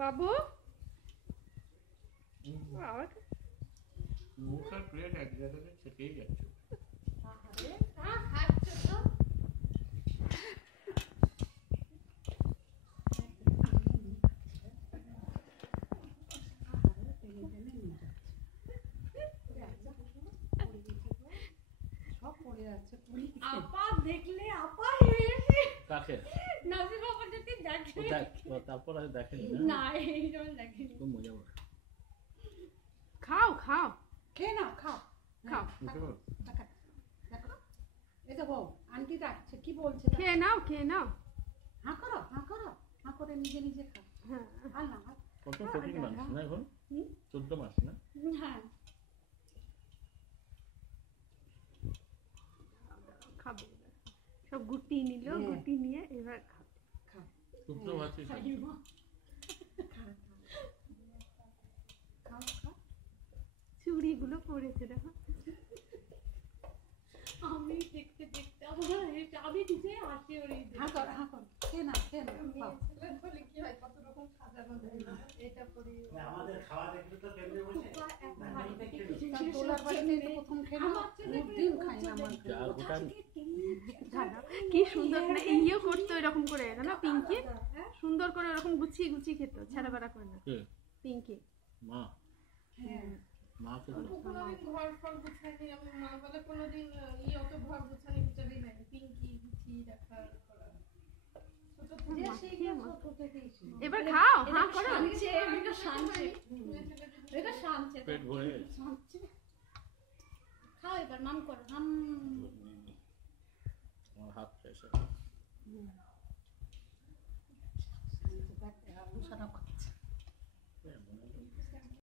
বাবু মুখের প্লেট এক জায়গাতে থেকেই যাচ্ছে। আপা দেখলে আপা কাকে নাসির বাবা যদি দেখে তারপর আর দেখেনি না এই যেমন দেখেনি খুব মজা হবে। খাও খাও খেয়ে নাও খাও খাও দেখো এই তো বউ আন্টি ডাকছে কি বলছে খেয়ে নাও হাঁ করো হাঁ করে নিজে নিজে খাও হ্যাঁ আর না কত 14 মাস না এখন 14 মাস না হ্যাঁ খাবে সব গুটি নিল গুটি নিয়ে এবার খাবে সুপ্রভাতী চুড়িগুলো পড়েছে দেখো আমি দেখতে আমার আমি নিজে হাসি ওরে হাঁ কর খেয়ে নাও বলে কি হয় কত রকম সাজানো এটা পরি আমাদের খাওয়া দেখলে তো কেমনে বসে তোলার বাড়িতে তো প্রথম খেলো দিন খাই না আমার কি সুন্দর না এইও করতো এরকম করে না পিঙ্কি সুন্দর করে এরকম গুছিয়ে খেত ছেড়া বেড়া করে না পিঙ্কি মা মা তো ঘর ফর গুছাইনি আমি মা বলে কোনোদিন অত ঘর গুছানি গুছাবি না পিঙ্কি গুছিয়ে রাখা করা এবার খাও হ্যাঁ করো পেট ভরে খাও এবার নাম করো নাম আমার হাত শেষ